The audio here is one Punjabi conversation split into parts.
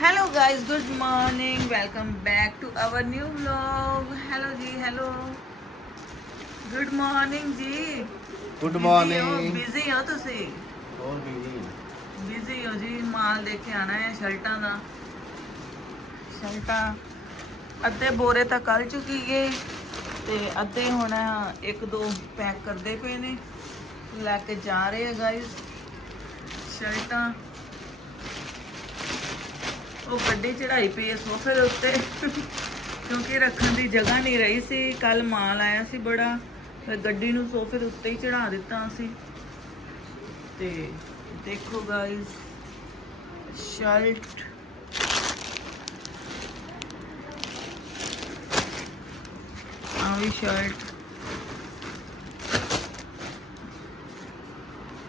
Hello guys good morning welcome back to our new vlog hello ਜੀ ਹੈਲੋ ਗੁੱਡ ਮਾਰਨਿੰਗ ਜੀ ਗੁੱਡ ਮਾਰਨਿੰਗ ਬਿਜ਼ੀ ਹੋ ਤੁਸੀਂ ਹੋਰ ਬੀਜੀ ਬਿਜ਼ੀ ਹੋ ਜੀ ਮਾਲ ਲੈ ਕੇ ਆਣਾ ਹੈ ਸ਼ਰਟਾਂ ਦਾ ਸ਼ਰਟਾਂ ਅੱਧੇ ਬੋਰੇ ਤਾਂ ਕੱਲ ਚੁੱਕੀ ਗਏ ਤੇ ਅੱਧੇ ਹੁਣ ਇੱਕ ਦੋ ਪੈਕ ਕਰਦੇ ਪਏ ਨੇ ਲੈ ਕੇ ਜਾ ਰਹੇ ਆ ਗਾਇਸ ਸ਼ਰਟਾਂ ਉਹ ਵੱਡੀ ਚੜਾਈ ਪਈ ਹੈ ਸੋਫੇ ਦੇ ਉੱਤੇ। ਕਿਉਂਕਿ ਰੱਖਣ ਦੀ ਜਗ੍ਹਾ ਨਹੀਂ ਰਹੀ ਸੀ। ਕੱਲ ਮਾਲ ਆਇਆ ਸੀ ਬੜਾ। ਫਿਰ ਗੱਡੀ ਨੂੰ ਸੋਫੇ ਦੇ ਉੱਤੇ ਹੀ ਚੜਾ ਦਿੱਤਾ ਸੀ ਤੇ ਦੇਖੋ ਗਾਇਸ ਸ਼ਰਟ ਆ ਵੀ ਸ਼ਰਟ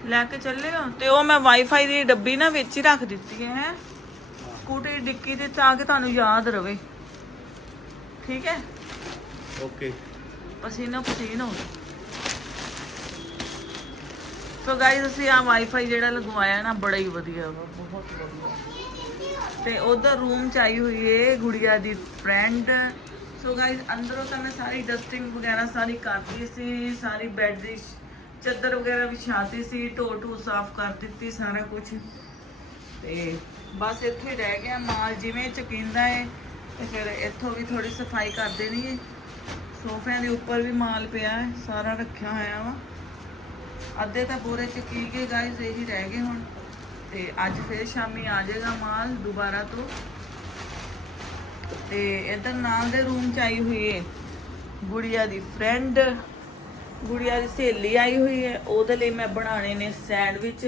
ਲੈ ਕੇ ਚੱਲੇ ਹੋ? ਤੇ ਉਹ ਮੈਂ ਵਾਈਫਾਈ ਦੀ ਡੱਬੀ ਨਾ ਵਿੱਚ ਹੀ ਰੱਖ ਦਿੱਤੀ ਹੈ। ਸਕੂਟਰ ਡਿੱਕੀ ਤੇ ਤਾਂ ਕਿ ਤੁਹਾਨੂੰ ਯਾਦ ਰਵੇ। ਠੀਕ ਹੈ? ਓਕੇ। ਪਸੀਨਾ ਪਸੀਨ ਹੋ ਸੋ ਗਾਇਸ ਅਸੀਂ ਆ ਵਾਈਫਾਈ ਜਿਹੜਾ ਲਗਵਾਇਆ ਨਾ ਬੜਾ ਹੀ ਵਧੀਆ ਵਾ ਬਹੁਤ ਵਧੀਆ। ਤੇ ਉਧਰ ਰੂਮ ਚ ਆਈ ਹੋਈ ਏ ਗੁੜੀਆ ਦੀ ਫਰੈਂਡ ਸੋ ਗਾਇਸ ਅੰਦਰੋਂ ਤਾਂ ਮੈਂ ਸਾਰੀ ਡਸਟਿੰਗ ਵਗੈਰਾ ਸਾਰੀ ਕਰਤੀ ਸੀ ਸਾਰੀ ਬੈੱਡ ਦੀ ਚੱਦਰ ਵਗੈਰਾ ਵਿਛਾਤੀ ਸੀ ਢੋ ਢੂ ਸਾਫ਼ ਕਰ ਦਿੱਤੀ ਸਾਰਾ ਕੁਝ ਤੇ ਬਸ ਇੱਥੇ ਰਹਿ ਗਿਆ ਮਾਲ ਜਿਵੇਂ ਚਕਿੰਦਾ ਏ, ਤੇ ਫਿਰ ਇੱਥੋਂ ਵੀ ਥੋੜੀ ਸਫ਼ਾਈ ਕਰ ਦੇਣੀ ਏ ਸੋਫਿਆਂ ਦੇ ਉੱਪਰ ਵੀ ਮਾਲ ਪਿਆ ਹੈ, ਸਾਰਾ ਰੱਖਿਆ ਹੋਇਆ ਵਾ। ਅੱਧੇ ਤਾਂ ਪੂਰੇ ਚਕੀ ਗਏ ਗਾਇਸ ਇਹੀ ਰਹਿ ਗਏ ਹੁਣ। ਤੇ ਅੱਜ ਫਿਰ ਸ਼ਾਮੀ ਆ ਜਾਏਗਾ ਮਾਲ ਦੁਬਾਰਾ ਤੋਂ। ਤੇ ਇਧਰ ਨਾਲ ਦੇ ਰੂਮ ਚ ਆਈ ਹੋਈ ਏ, ਗੁੜੀਆ ਦੀ ਫਰੈਂਡ ਗੁੜੀਆ ਦੀ ਸਹੇਲੀ ਆਈ ਹੋਈ ਹੈ ਉਹਦੇ ਲਈ ਮੈਂ ਬਣਾਣੇ ਨੇ ਸੈਂਡਵਿਚ।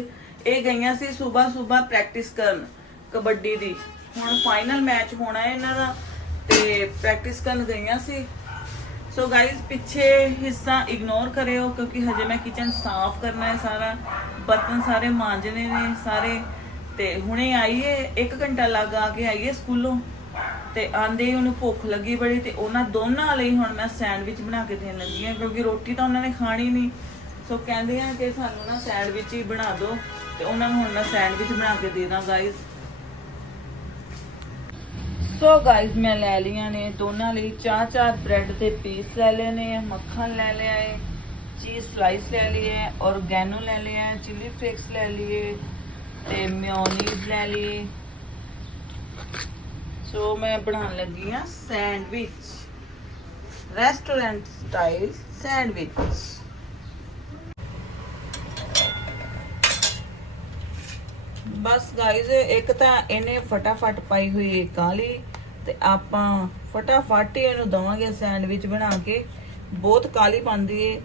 ਇਹ ਗਈਆਂ ਸੀ ਸਵੇਰ ਸਵੇਰ ਪ੍ਰੈਕਟਿਸ ਕਰਨ, ਕਬੱਡੀ ਦੀ। ਹੁਣ ਫਾਈਨਲ ਮੈਚ ਹੋਣਾ ਹੈ ਇਹਨਾਂ ਦਾ ਤੇ ਪ੍ਰੈਕਟਿਸ ਕਰਨ ਗਈਆਂ ਸੀ। ਸੋ ਗਾਇਸ ਪਿੱਛੇ ਹਿੱਸਾ ਇਗਨੋਰ ਕਰਿਓ ਕਿਉਂਕਿ ਹਜੇ ਮੈਂ ਕਿਚਨ ਸਾਫ਼ ਕਰਨਾ ਹੈ ਸਾਰਾ। ਬਰਤਨ ਸਾਰੇ ਮਾਂਜਣੇ ਨੇ ਸਾਰੇ। ਤੇ ਹੁਣੇ ਆਈਏ 1 ਘੰਟਾ ਲੱਗ ਆ ਕੇ ਆਈਏ ਸਕੂਲੋਂ। ਤੇ ਆਂਦੇ ਹੀ ਉਹਨੂੰ ਭੁੱਖ ਲੱਗੀ ਬੜੀ ਤੇ ਉਹਨਾਂ ਦੋਨਾਂ ਲਈ ਹੁਣ ਮੈਂ ਸੈਂਡਵਿਚ ਬਣਾ ਕੇ ਦੇਣ ਲੱਗੀ ਹਾਂ ਕਿਉਂਕਿ ਰੋਟੀ ਤਾਂ ਉਹਨਾਂ ਨੇ ਖਾਣੀ ਨਹੀਂ। ਸੋ ਕਹਿੰਦੇ ਆ ਕਿ ਸਾਨੂੰ ਨਾ ਸੈਂਡਵਿਚ ਹੀ ਬਣਾ ਦਿਓ। ਤੇ ਉਹਨਾਂ ਨੂੰ ਹੁਣ ਮੈਂ ਸੈਂਡਵਿਚ ਬਣਾ ਕੇ ਦੇਣਾ ਗਾਇਸ ਸੋ ਗਾਇਸ ਮੈਂ ਲੈ ਲਈਆਂ ਨੇ ਦੋਨਾਂ ਲਈ। ਚਾਰ ਚਾਰ ਬ੍ਰੈਡ ਦੇ ਪੀਸ ਲੈ ਲਏ ਨੇ ਮੱਖਣ ਲੈ ਲਿਆ ਹੈ ਚੀਜ਼ ਸਲਾਈਸ ਲੈ ਲਈ ਹੈ ਔਰਗੈਨੋ ਲੈ ਲਿਆ ਹੈ ਚਿਲੀ ਫਲੇਕਸ ਲੈ ਲਈਏ, ਤੇ ਮਿਓਨੀਜ਼ ਲੈ ਲਈ ਸੋ ਮੈਂ ਬਣਾਉਣ ਲੱਗੀ ਆ ਸੈਂਡਵਿਚ। Restaurant style sandwich. ਬਸ ਗਾਇਜ਼ ਇੱਕ ਤਾਂ ਇਹਨੇ ਫਟਾਫਟ ਪਾਈ ਹੋਈ ਹੈ ਕਾਲੀ ਤੇ ਆਪਾਂ ਫਟਾਫਟ ਹੀ ਇਹਨੂੰ ਦਵਾਂਗੇ ਸੈਂਡਵਿਚ ਬਣਾ ਕੇ। ਬਹੁਤ ਕਾਲੀ ਪਾਉਂਦੀ ਏ।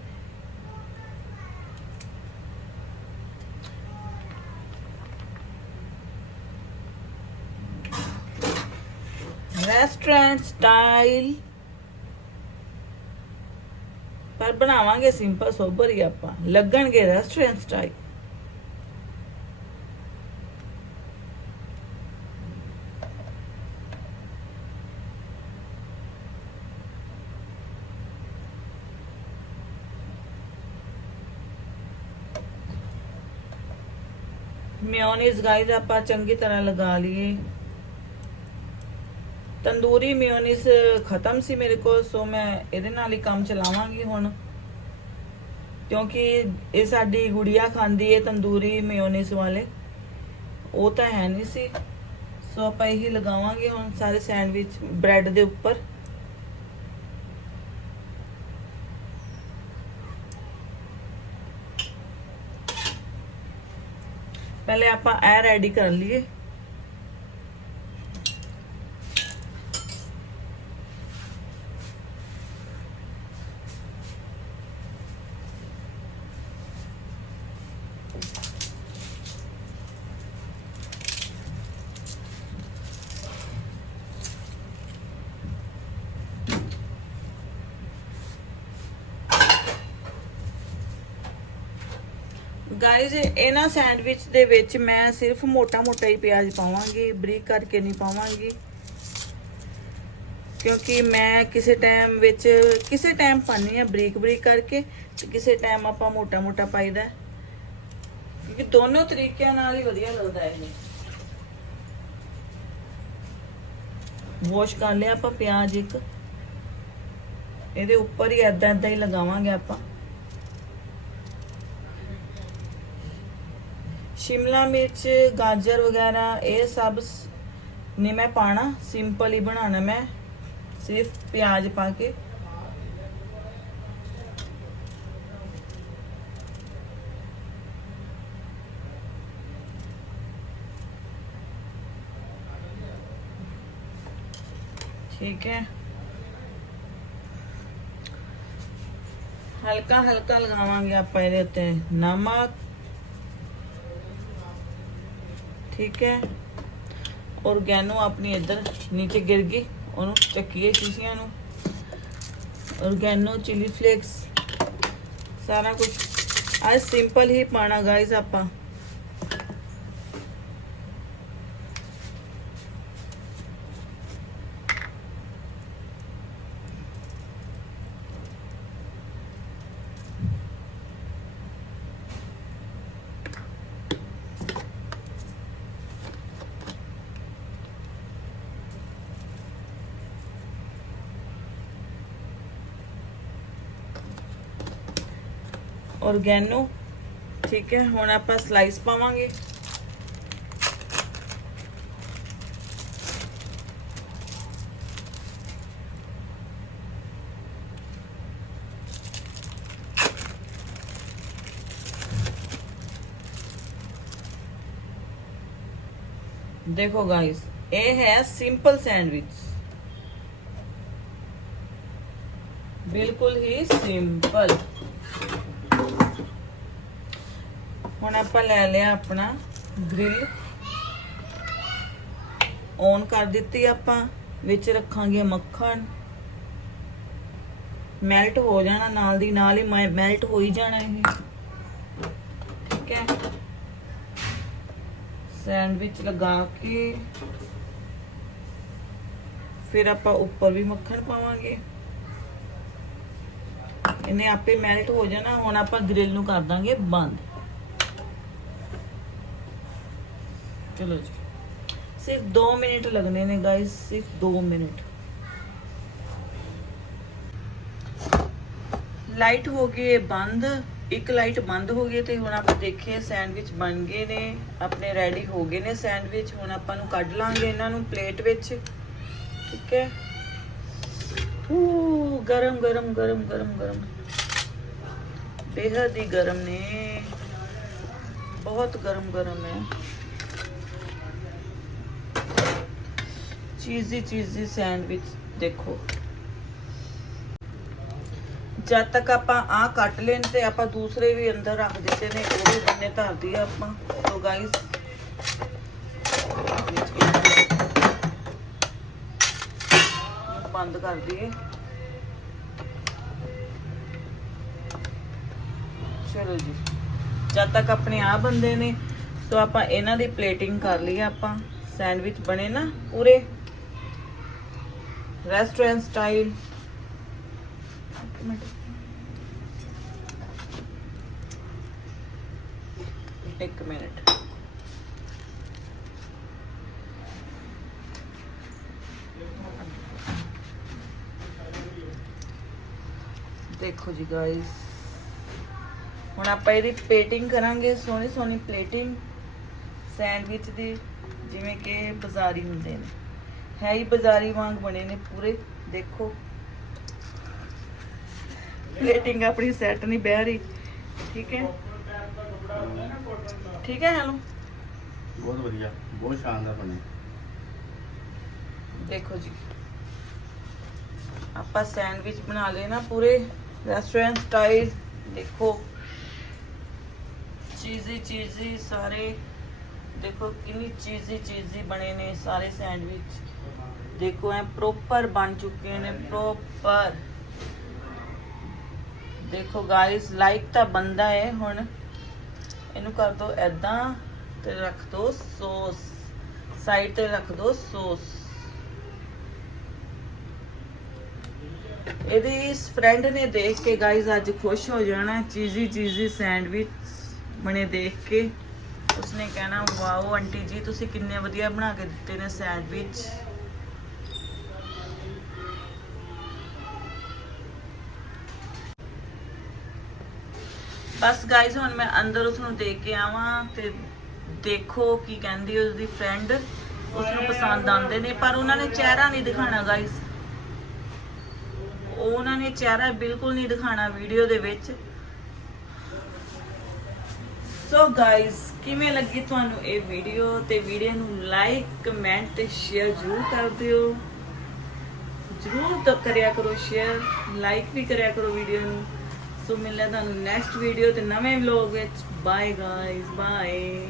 ਰੈਸਟੋਰੈਂਟ ਸਟਾਈਲ ਪਰ ਬਣਾਵਾਂਗੇ ਸਿੰਪਲ ਸੋਬਰ ਹੀ ਆਪਾਂ। ਲੱਗਣਗੇ ਰੈਸਟੋਰੈਂਟ ਸਟਾਈਲ ਮਿਓਨੀਜ਼ ਗਾਈਜ਼ ਆਪਾਂ ਚੰਗੀ ਤਰ੍ਹਾਂ ਲਗਾ ਲਈਏ। ਤੰਦੂਰੀ ਮਿਓਨੀਜ਼ ਖਤਮ ਸੀ ਮੇਰੇ ਕੋਲ, ਸੋ ਮੈਂ ਇਹਦੇ ਨਾਲ ਹੀ ਕੰਮ ਚਲਾਵਾਂਗੀ ਹੁਣ। ਕਿਉਂਕਿ ਇਹ ਸਾਡੀ ਗੁੜੀਆ ਖਾਂਦੀ ਹੈ ਤੰਦੂਰੀ ਮਿਓਨੀਜ਼ ਵਾਲੇ। ਉਹ ਤਾਂ ਹੈ ਨਹੀਂ ਸੀ। ਸੋ ਆਪਾਂ ਇਹੀ ਲਗਾਵਾਂਗੇ ਹੁਣ ਸਾਰੇ ਸੈਂਡਵਿਚ ਬ੍ਰੈਡ ਦੇ ਉੱਪਰ। ਪਹਿਲੇ ਆਪਾਂ ਇਹ ਰੈਡੀ ਕਰ ਲਈਏ। ਗਾਇਜ਼ ਇਹਨਾਂ ਸੈਂਡਵਿਚ ਦੇ ਵਿੱਚ ਮੈਂ ਸਿਰਫ ਮੋਟਾ-ਮੋਟਾ ਹੀ ਪਿਆਜ਼ ਪਾਵਾਂਗੀ, ਬਰੀਕ ਕਰਕੇ ਨਹੀਂ ਪਾਵਾਂਗੀ। ਕਿਉਂਕਿ ਮੈਂ ਕਿਸੇ ਟਾਈਮ ਵਿੱਚ, ਕਿਸੇ ਟਾਈਮ ਪਾਣੀ ਆ ਬਰੀਕ ਬਰੀਕ ਕਰਕੇ ਤੇ ਕਿਸੇ ਟਾਈਮ ਆਪਾਂ ਮੋਟਾ-ਮੋਟਾ ਪਾਈਦਾ। ਹੈ। ਕਿਉਂਕਿ ਦੋਨੋਂ ਤਰੀਕਿਆਂ ਨਾਲ ਹੀ ਵਧੀਆ ਲੱਗਦਾ ਹੈ ਇਹ। ਵਾਸ਼ ਕਰ ਲਿਆ ਆਪਾਂ ਪਿਆਜ਼ ਇੱਕ। ਇਹਦੇ ਉੱਪਰ ਹੀ ਐਦਾਂ ਐਦਾਂ ਹੀ ਲਗਾਵਾਂਗੇ ਆਪਾਂ। ਸ਼ਿਮਲਾ ਮਿਰਚ, ਗਾਜਰ ਵਗੈਰਾ, ਇਹ ਸਭ ਨੇ ਮੈਂ ਪਾਣਾ ਸਿੰਪਲ ਹੀ ਬਣਾਣਾ ਮੈਂ। ਸਿਰਫ ਪਿਆਜ਼ ਪਾ ਕੇ। ਠੀਕ ਹੈ। ਹਲਕਾ ਹਲਕਾ ਲਗਾਵਾਂਗੇ ਆਪਾਂ ਇਹਦੇ ਉੱਤੇ ਨਮਕ ਠੀਕ ਹੈ। ਔਰਗੈਨੋ ਆਪਣੀ ਇੱਧਰ ਨੀਚੇ ਗਿਰ ਗਈ। ਉਹਨੂੰ ਚੱਕੀਏ ਸ਼ੀਸ਼ੀਆਂ ਨੂੰ। ਔਰਗੈਨੋ ਚਿਲੀ ਫਲੇਕਸ ਸਾਰਾ ਕੁਝ ਅੱਜ ਸਿੰਪਲ ਹੀ ਪਾਣਾ ਗਾਇਸ ਆਪਾਂ। ਔਰਗੈਨੋ ਠੀਕ ਹੈ ਹੁਣ ਆਪਾਂ ਸਲਾਈਸ ਪਾਵਾਂਗੇ ਦੇਖੋ ਗਾਇਸ ਇਹ ਹੈ ਸਿੰਪਲ ਸੈਂਡਵਿਚ ਬਿਲਕੁਲ ਹੀ ਸਿੰਪਲ ਹੁਣ ਆਪਾਂ ਲੈ ਲਿਆ ਆਪਣਾ ਗ੍ਰਿਲ ਔਨ ਕਰ ਦਿੱਤੀ ਆਪਾਂ ਵਿੱਚ ਰੱਖਾਂਗੇ ਮੱਖਣ। ਮੈਲਟ ਹੋ ਜਾਣਾ ਨਾਲ ਦੀ ਨਾਲ ਹੀ ਮੈਲਟ ਹੋ ਹੀ ਜਾਣਾ ਇਹ। ਠੀਕ ਹੈ। ਸੈਂਡਵਿਚ ਲਗਾ ਕੇ। ਫਿਰ ਆਪਾਂ ਉੱਪਰ ਵੀ ਮੱਖਣ ਪਾਵਾਂਗੇ। ਇਹਨੇ ਆਪੇ ਮੈਲਟ ਹੋ ਜਾਣਾ ਹੁਣ ਆਪਾਂ ਗ੍ਰਿਲ ਨੂੰ ਕਰ ਦਾਂਗੇ ਬੰਦ। ਚਲੋ ਜੀ। ਸਿਰਫ 2 ਮਿੰਟ ਲੱਗਣੇ ਨੇ ਗਾਇਸ ਸਿਰਫ 2 ਮਿੰਟ। ਲਾਈਟ ਹੋ ਗਈ ਬੰਦ, ਇੱਕ ਲਾਈਟ ਬੰਦ ਹੋ ਗਈ ਤੇ ਹੁਣ ਆਪਾਂ ਦੇਖੀਏ ਸੈਂਡਵਿਚ ਬਣ ਗਏ ਨੇ, ਆਪਣੇ ਰੈਡੀ ਹੋ ਗਏ ਨੇ ਸੈਂਡਵਿਚ ਹੁਣ ਆਪਾਂ ਨੂੰ ਕੱਢ ਲਾਂਗੇ ਇਹਨਾਂ ਨੂੰ ਪਲੇਟ ਵਿੱਚ। ਠੀਕ ਹੈ? ਊ ਗਰਮ ਗਰਮ ਗਰਮ ਗਰਮ ਗਰਮ। ਬੇਹਦ ਹੀ ਗਰਮ ਨੇ। ਬਹੁਤ ਗਰਮ ਗਰਮ ਹੈ। ਚੀਜ਼ੀ ਚੀਜ਼ੀ ਸੈਂਡਵਿਚ ਦੇਖੋ। ਜਦ ਤੱਕ ਆਪਾਂ ਆ ਕੱਟ ਲੈਣ ਤੇ ਆਪਾਂ ਦੂਸਰੇ ਵੀ ਅੰਦਰ ਰੱਖ ਦਿੱਤੇ ਨੇ, ਉਹ ਵੀ ਬੰਨੇ ਧਰ ਦਈਏ ਆਪਾਂ। ਸੋ ਗਾਇਸ ਬੰਦ ਕਰ ਦਈਏ। ਚਲੋ ਜੀ। ਜਦ ਤੱਕ ਆਪਣੇ ਆ ਬੰਦੇ ਨੇ ਸੋ ਆਪਾਂ ਇਹਨਾਂ ਦੀ ਪਲੇਟਿੰਗ ਕਰ ਲਈ ਆਪਾਂ। ਸੈਂਡਵਿਚ ਬਣੇ ਨਾ ਪੂਰੇ। ਰੈਸਟੋਰੈਂਟ ਸਟਾਈਲ ਇੱਕ ਮਿੰਟ ਦੇਖੋ ਜੀ ਗਾਇਸ ਹੁਣ ਆਪਾਂ ਇਹਦੀ ਪਲੇਟਿੰਗ ਕਰਾਂਗੇ ਸੋਹਣੀ ਸੋਹਣੀ ਪਲੇਟਿੰਗ ਸੈਂਡਵਿਚ ਦੀ ਜਿਵੇਂ ਕਿ ਬਾਜ਼ਾਰੀ ਹੁੰਦੇ ਨੇ ਹੈ ਹੀ ਬਾਜ਼ਾਰੀ ਵਾਂਗ ਬਣੇ ਨੇ ਪੂਰੇ ਦੇਖੋ। ਪਲੇਟਿੰਗ ਆਪਣੀ ਸੈੱਟ ਨਹੀਂ ਬਹਿ ਰਹੀ ਠੀਕ ਹੈ? ਠੀਕ ਹੈ ਹੈਲੋ? ਬਹੁਤ ਵਧੀਆ ਬਹੁਤ ਸ਼ਾਨਦਾਰ ਬਣੇ। ਦੇਖੋ ਜੀ। ਆਪਾਂ ਸੈਂਡਵਿਚ ਬਣਾ ਲਏ ਨਾ ਪੂਰੇ ਰੈਸਟੋਰੈਂਟ ਸਟਾਈਲ ਦੇਖੋ। ਚੀਜ਼ੀ ਚੀਜ਼ੀ ਸਾਰੇ ਦੇਖੋ ਕਿੰਨੀ ਚੀਜ਼ੀ ਚੀਜ਼ੀ ਬਣੇ ਨੇ ਸਾਰੇ ਸੈਂਡਵਿਚ। ਦੇਖੋ, ਐ ਪ੍ਰੋਪਰ ਬਣ ਚੁੱਕੇ ਨੇ ਪ੍ਰੋਪਰ ਦੇਖੋ ਗਾਇਸ ਲਾਈਕ ਤਾਂ ਬੰਦਾ ਹੈ ਹੁਣ। ਇਹਨੂੰ ਕਰ ਦੋ ਐਦਾਂ ਤੇ ਰੱਖ ਦੋ ਸੌਸ ਸਾਈਡ ਤੇ ਰੱਖ ਦੋ ਸੌਸ ਇਹਦੀ ਇਸ ਫਰੈਂਡ ਨੇ ਦੇਖ ਕੇ ਗਾਇਸ ਅੱਜ ਖੁਸ਼ ਹੋ ਜਾਣਾ ਚੀਜ਼ੀ ਚੀਜ਼ੀ ਸੈਂਡਵਿਚ ਬਣੇ ਦੇਖ ਕੇ। ਉਸਨੇ ਕਹਿਣਾ, ਵਾਓ ਆਂਟੀ ਜੀ, ਤੁਸੀਂ ਕਿੰਨੇ ਵਧੀਆ ਬਣਾ ਕੇ ਦਿੱਤੇ ਨੇ ਸੈਂਡਵਿਚ ਬਸ ਗਾਇਸ ਹੁਣ ਮੈਂ ਅੰਦਰ ਉਸ ਨੂੰ ਦੇਖ ਕੇ ਆਵਾਂ ਤੇ ਦੇਖੋ ਕੀ ਕਹਿੰਦੀ ਉਸਦੀ ਫਰੈਂਡ ਉਸ ਨੂੰ ਪਸੰਦ ਆਉਂਦੇ ਨੇ, ਪਰ ਉਹਨਾਂ ਨੇ ਚਿਹਰਾ ਨਹੀਂ ਦਿਖਾਣਾ ਗਾਇਸ ਉਹਨਾਂ ਨੇ ਚਿਹਰਾ ਬਿਲਕੁਲ ਨਹੀਂ ਦਿਖਾਣਾ ਵੀਡੀਓ ਦੇ ਵਿੱਚ। ਸੋ ਗਾਇਸ ਕਿਵੇਂ ਲੱਗੀ ਤੁਹਾਨੂੰ ਇਹ ਵੀਡੀਓ ਤੇ ਵੀਡੀਓ ਨੂੰ ਲਾਈਕ ਕਮੈਂਟ ਤੇ ਸ਼ੇਅਰ ਜ਼ਰੂਰ ਕਰ ਦਿਓ। ਜ਼ਰੂਰ ਕਰਿਆ ਕਰੋ ਸ਼ੇਅਰ ਲਾਈਕ ਵੀ ਕਰਿਆ ਕਰੋ ਵੀਡੀਓ ਨੂੰ। ਸੋ ਮਿਲਦੇ ਤੁਹਾਨੂੰ ਨੈਕਸਟ ਵੀਡੀਓ ਤੇ ਨਵੇਂ ਵਲੌਗ ਵਿੱਚ। Bye guys bye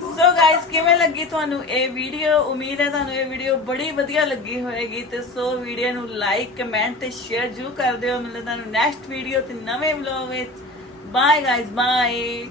so guys ਕਿਵੇਂ ਲੱਗੀ ਤੁਹਾਨੂੰ ਇਹ ਵੀਡੀਓ ਉਮੀਦ ਹੈ ਤੁਹਾਨੂੰ ਇਹ ਵੀਡੀਓ ਬੜੀ ਵਧੀਆ ਲੱਗੀ ਹੋਵੇਗੀ ਤੇ ਸੋ ਵੀਡੀਓ ਨੂੰ ਲਾਈਕ ਕਮੈਂਟ ਤੇ ਸ਼ੇਅਰ ਜ਼ਰੂਰ ਕਰ ਦਿਓ। ਮਿਲਦੇ ਤੁਹਾਨੂੰ ਨੈਕਸਟ ਵੀਡੀਓ ਤੇ ਨਵੇਂ ਵਲੌਗ ਵਿੱਚ। Bye guys bye